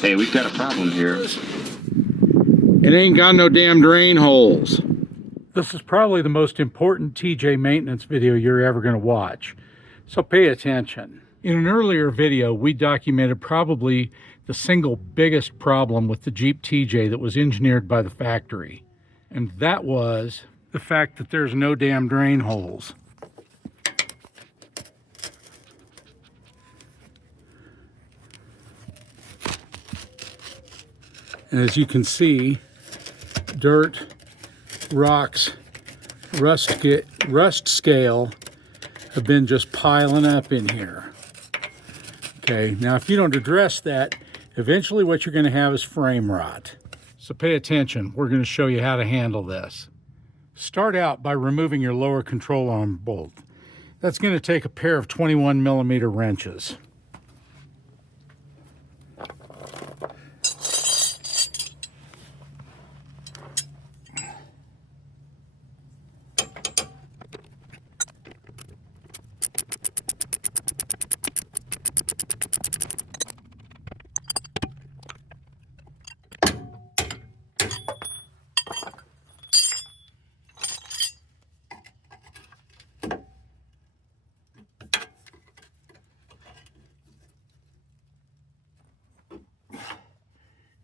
Hey, we've got a problem here. It ain't got no damn drain holes. This is probably the most important TJ maintenance video you're ever going to watch, so pay attention. In an earlier video, we documented probably the single biggest problem with the Jeep TJ that was engineered by the factory, and that was the fact that there's no damn drain holes. And as you can see, dirt, rocks, rust scale have been just piling up in here. Okay, now if you don't address that, eventually what you're going to have is frame rot. So pay attention, we're going to show you how to handle this. Start out by removing your lower control arm bolt. That's going to take a pair of 21mm wrenches.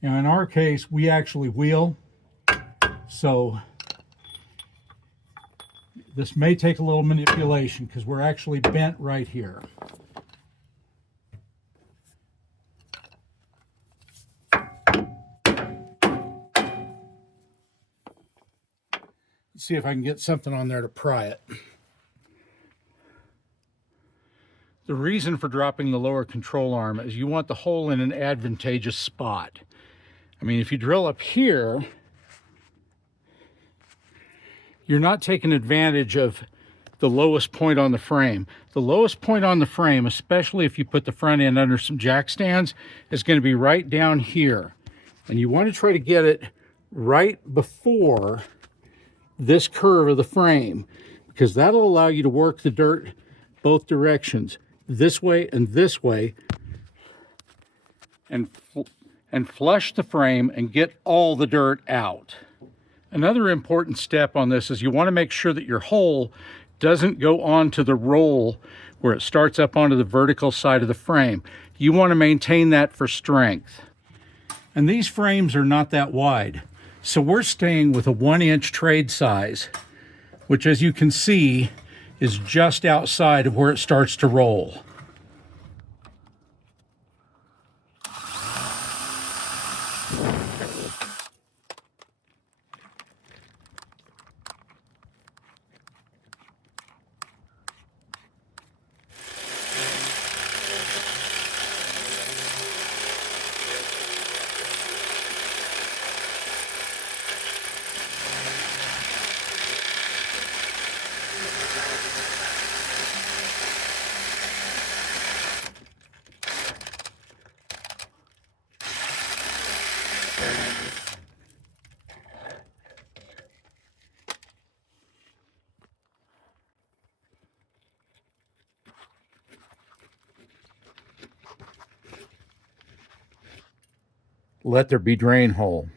Now in our case, we actually wheel, so this may take a little manipulation because we're actually bent right here. Let's see if I can get something on there to pry it. The reason for dropping the lower control arm is you want the hole in an advantageous spot. I mean, if you drill up here, you're not taking advantage of the lowest point on the frame. The lowest point on the frame, especially if you put the front end under some jack stands, is going to be right down here. And you want to try to get it right before this curve of the frame, because that'll allow you to work the dirt both directions, this way, and flush the frame and get all the dirt out. Another important step on this is you want to make sure that your hole doesn't go onto the roll where it starts up onto the vertical side of the frame. You want to maintain that for strength. And these frames are not that wide, so we're staying with a 1-inch trade size, which, as you can see, is just outside of where it starts to roll. Let there be drain hole.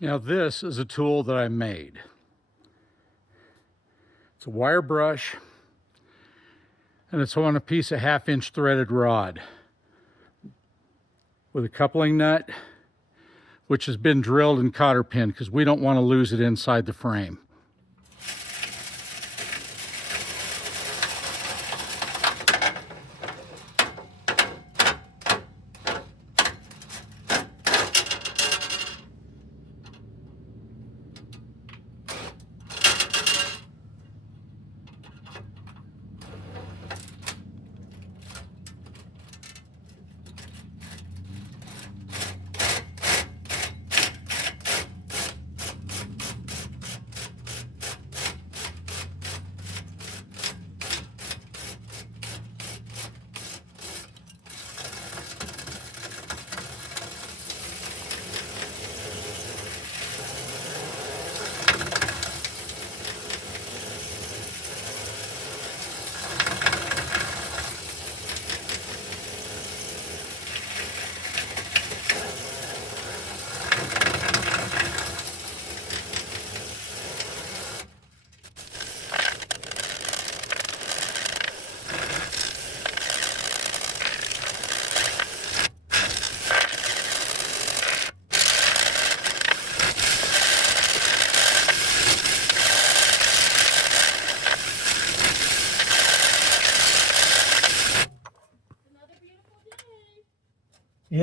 Now this is a tool that I made. It's a wire brush, and it's on a piece of 1/2-inch threaded rod with a coupling nut, which has been drilled and cotter pinned because we don't want to lose it inside the frame.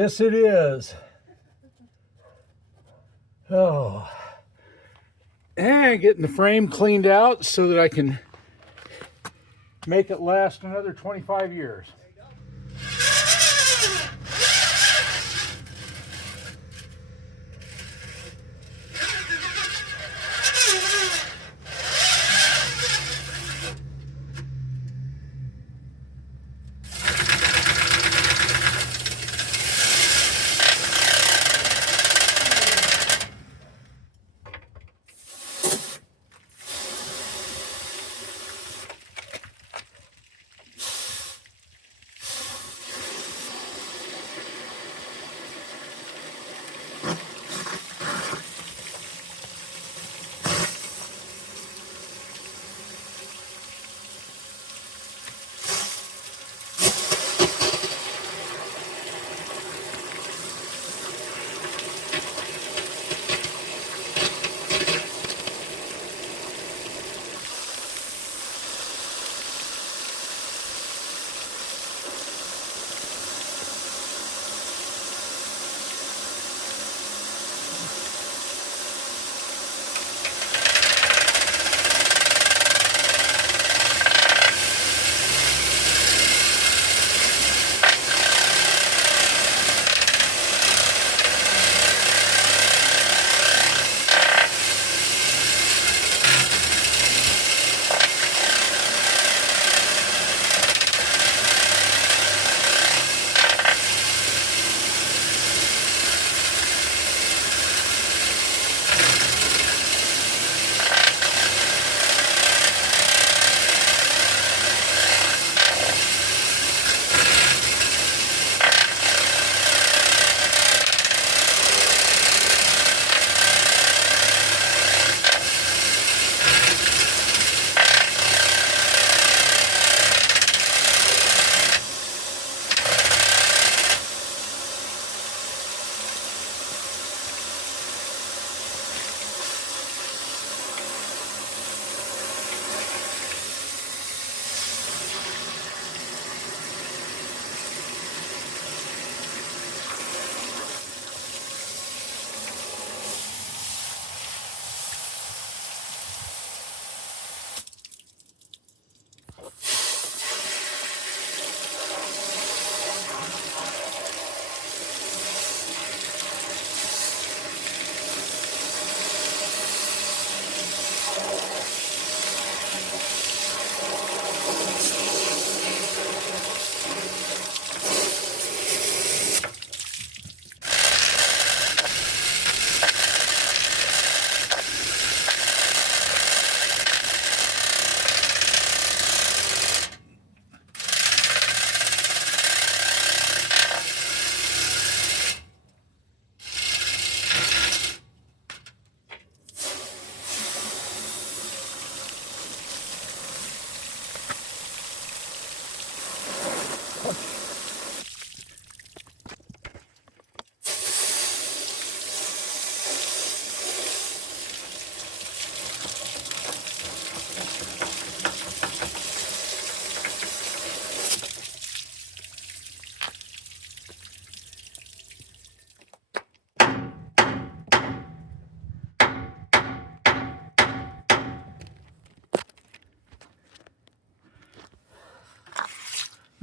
Yes, it is. Oh. And getting the frame cleaned out so that I can make it last another 25 years.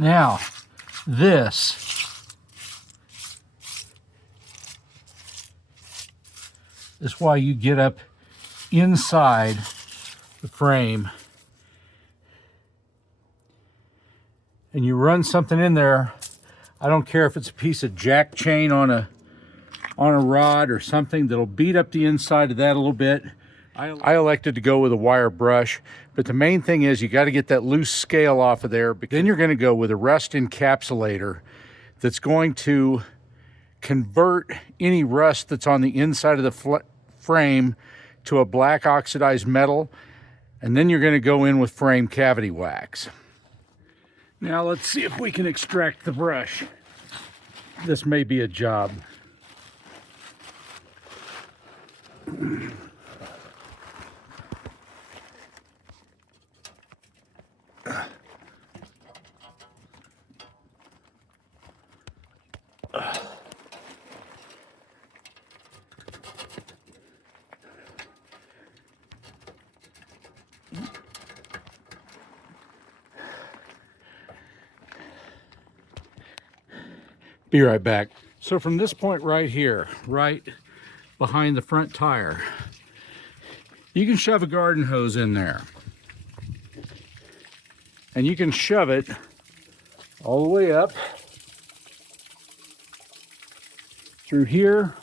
Now, this is why you get up inside the frame and you run something in there. I don't care if it's a piece of jack chain on a rod or something that'll beat up the inside of that a little bit. I elected to go with a wire brush, but the main thing is you got to get that loose scale off of there. Then you're going to go with a rust encapsulator that's going to convert any rust that's on the inside of the frame to a black oxidized metal, and then you're going to go in with frame cavity wax. Now let's see if we can extract the brush. This may be a job. Be right back. So from this point right here, right behind the front tire, you can shove a garden hose in there. And you can shove it all the way up through here.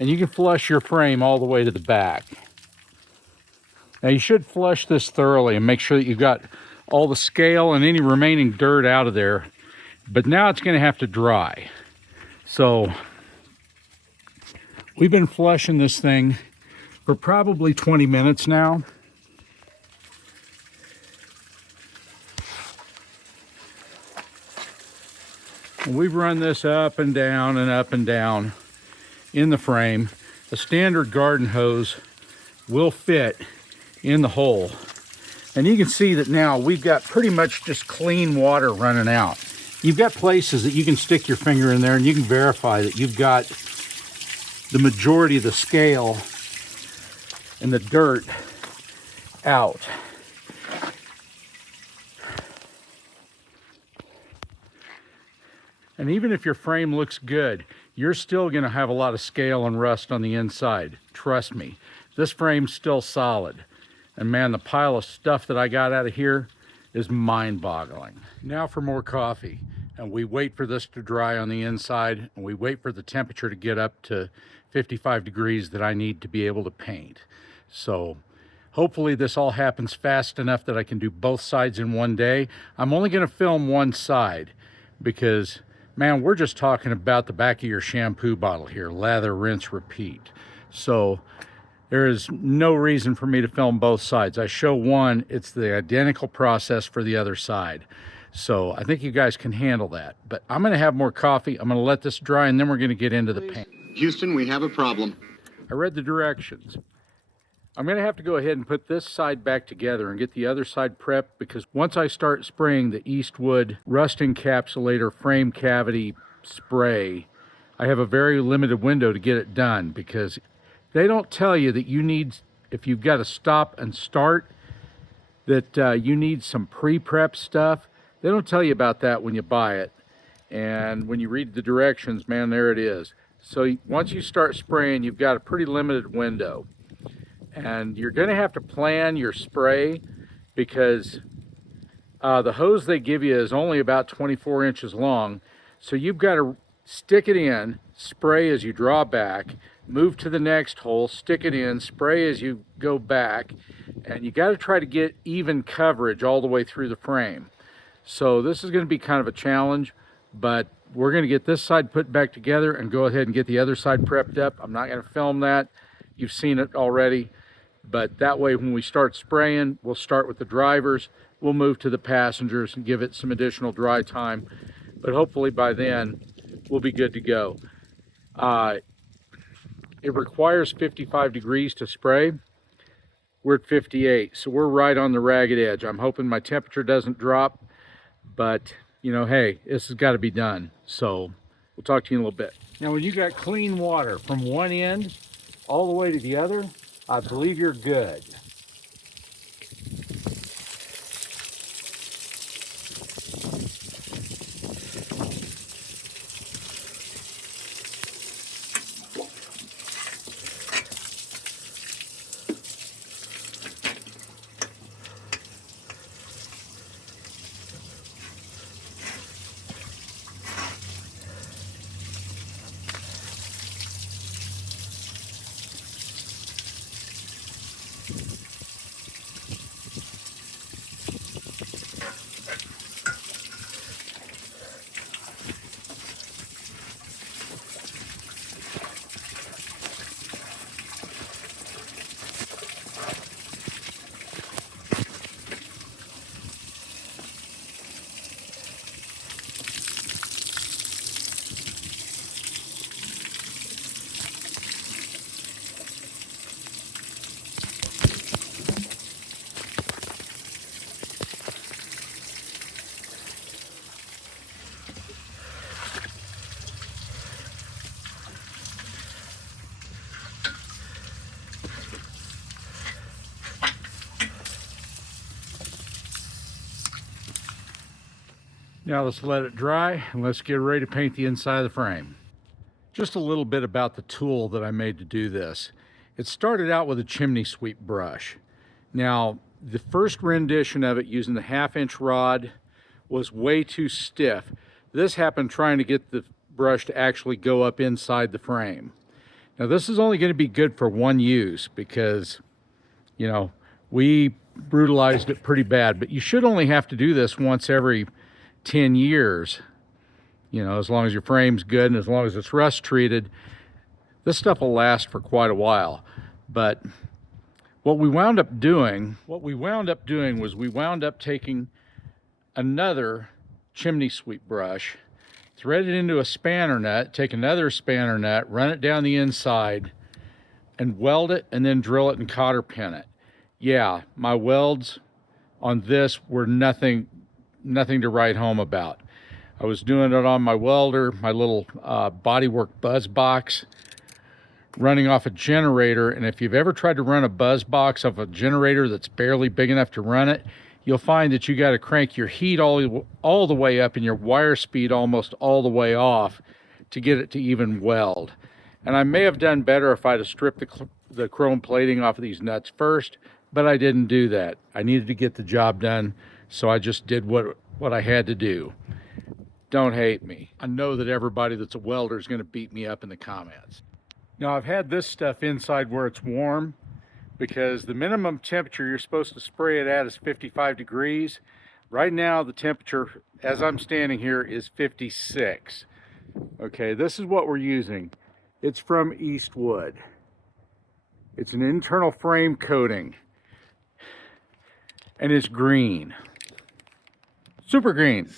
And you can flush your frame all the way to the back. Now you should flush this thoroughly and make sure that you've got all the scale and any remaining dirt out of there. But now it's going to have to dry. So we've been flushing this thing for probably 20 minutes now. And we've run this up and down and up and down in the frame. A standard garden hose will fit in the hole. And you can see that now we've got pretty much just clean water running out. You've got places that you can stick your finger in there and you can verify that you've got the majority of the scale and the dirt out. And even if your frame looks good, you're still going to have a lot of scale and rust on the inside. Trust me, this frame's still solid. And man, the pile of stuff that I got out of here is mind-boggling. Now for more coffee. And we wait for this to dry on the inside, and we wait for the temperature to get up to 55 degrees that I need to be able to paint. So hopefully this all happens fast enough that I can do both sides in one day. I'm only going to film one side because, man, we're just talking about the back of your shampoo bottle here. Lather, rinse, repeat. So there is no reason for me to film both sides. I show one, it's the identical process for the other side. So I think you guys can handle that. But I'm going to have more coffee. I'm going to let this dry, and then we're going to get into the paint. Houston, we have a problem. I read the directions. I'm going to have to go ahead and put this side back together and get the other side prepped, because once I start spraying the Eastwood Rust Encapsulator frame cavity spray, I have a very limited window to get it done, because they don't tell you that you need, if you've got to stop and start, that you need some pre-prep stuff. They don't tell you about that when you buy it. And when you read the directions, man, there it is. So once you start spraying, you've got a pretty limited window. And you're going to have to plan your spray, because the hose they give you is only about 24 inches long. So you've got to stick it in, spray as you draw back, move to the next hole, stick it in, spray as you go back, and you got to try to get even coverage all the way through the frame. So this is going to be kind of a challenge, but we're going to get this side put back together and go ahead and get the other side prepped up. I'm not going to film that. You've seen it already, but that way when we start spraying, we'll start with the drivers, we'll move to the passengers and give it some additional dry time, but hopefully by then we'll be good to go. It requires 55 degrees to spray. We're at 58, so we're right on the ragged edge. I'm hoping my temperature doesn't drop, but you know, hey, this has got to be done. So we'll talk to you in a little bit. Now, when you got clean water from one end all the way to the other, I believe you're good. Now let's let it dry and let's get ready to paint the inside of the frame. Just a little bit about the tool that I made to do this. It started out with a chimney sweep brush. Now, the first rendition of it using the 1/2-inch rod was way too stiff. This happened trying to get the brush to actually go up inside the frame. Now this is only going to be good for one use because, you know, we brutalized it pretty bad, but you should only have to do this once every 10 years. You know, as long as your frame's good and as long as it's rust treated, this stuff will last for quite a while. But what we wound up doing was we wound up taking another chimney sweep brush, thread it into a spanner nut, take another spanner nut, run it down the inside, and weld it, and then drill it and cotter pin it. Yeah, my welds on this were nothing to write home about. I was doing it on my welder, my little bodywork buzz box, running off a generator. And if you've ever tried to run a buzz box off a generator that's barely big enough to run it, you'll find that you got to crank your heat all the way up and your wire speed almost all the way off to get it to even weld. And I may have done better if I'd have stripped the chrome plating off of these nuts first, but I didn't do that. I needed to get the job done, so I just did what I had to do. Don't hate me. I know that everybody that's a welder is going to beat me up in the comments. Now, I've had this stuff inside where it's warm because the minimum temperature you're supposed to spray it at is 55 degrees. Right now, the temperature, as I'm standing here, is 56. Okay, this is what we're using. It's from Eastwood. It's an internal frame coating. And it's green. Super green.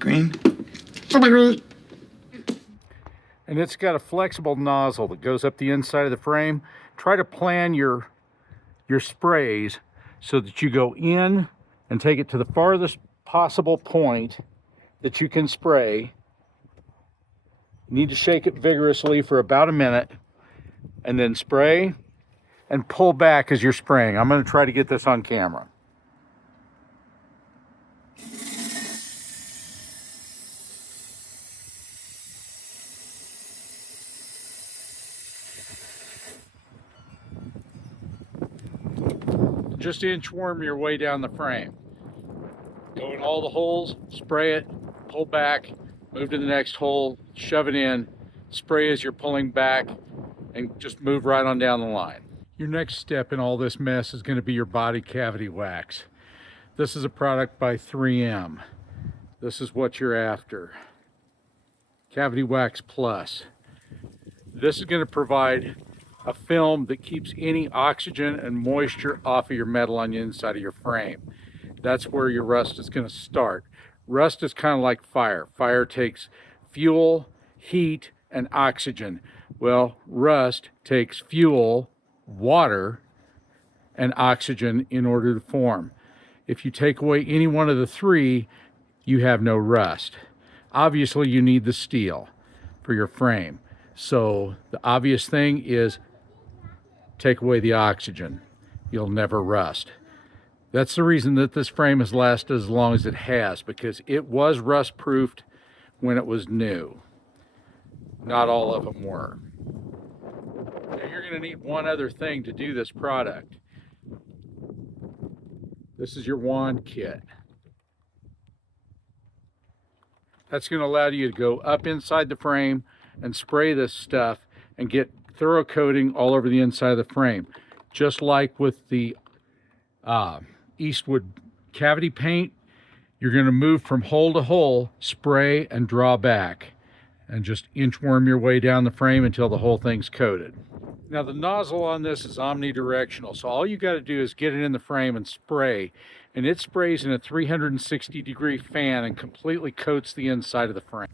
Green. Super green. And it's got a flexible nozzle that goes up the inside of the frame. Try to plan your sprays so that you go in and take it to the farthest possible point that you can spray. You need to shake it vigorously for about a minute and then spray and pull back as you're spraying. I'm going to try to get this on camera. Just inchworm your way down the frame. Go in all the holes, spray it, pull back, move to the next hole, shove it in, spray as you're pulling back, and just move right on down the line. Your next step in all this mess is going to be your body cavity wax. This is a product by 3M. This is what you're after. Cavity Wax Plus. This is going to provide a film that keeps any oxygen and moisture off of your metal on the inside of your frame. That's where your rust is going to start. Rust is kind of like fire. Fire takes fuel, heat, and oxygen. Well, rust takes fuel, water, and oxygen in order to form. If you take away any one of the three, you have no rust. Obviously, you need the steel for your frame. So the obvious thing is take away the oxygen. You'll never rust. That's the reason that this frame has lasted as long as it has, because it was rust proofed when it was new. Not all of them were. Now you're going to need one other thing to do this product. This is your wand kit. That's going to allow you to go up inside the frame and spray this stuff and get thorough coating all over the inside of the frame. Just like with the Eastwood cavity paint, you're going to move from hole to hole, spray and draw back, and just inchworm your way down the frame until the whole thing's coated. Now the nozzle on this is omnidirectional, so all you got to do is get it in the frame and spray, and it sprays in a 360-degree fan and completely coats the inside of the frame.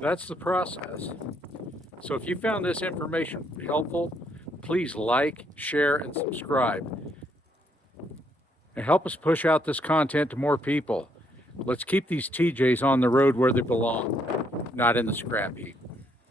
That's the process. So if you found this information helpful, please like, share, and subscribe. And help us push out this content to more people. Let's keep these TJs on the road where they belong, not in the scrap heap.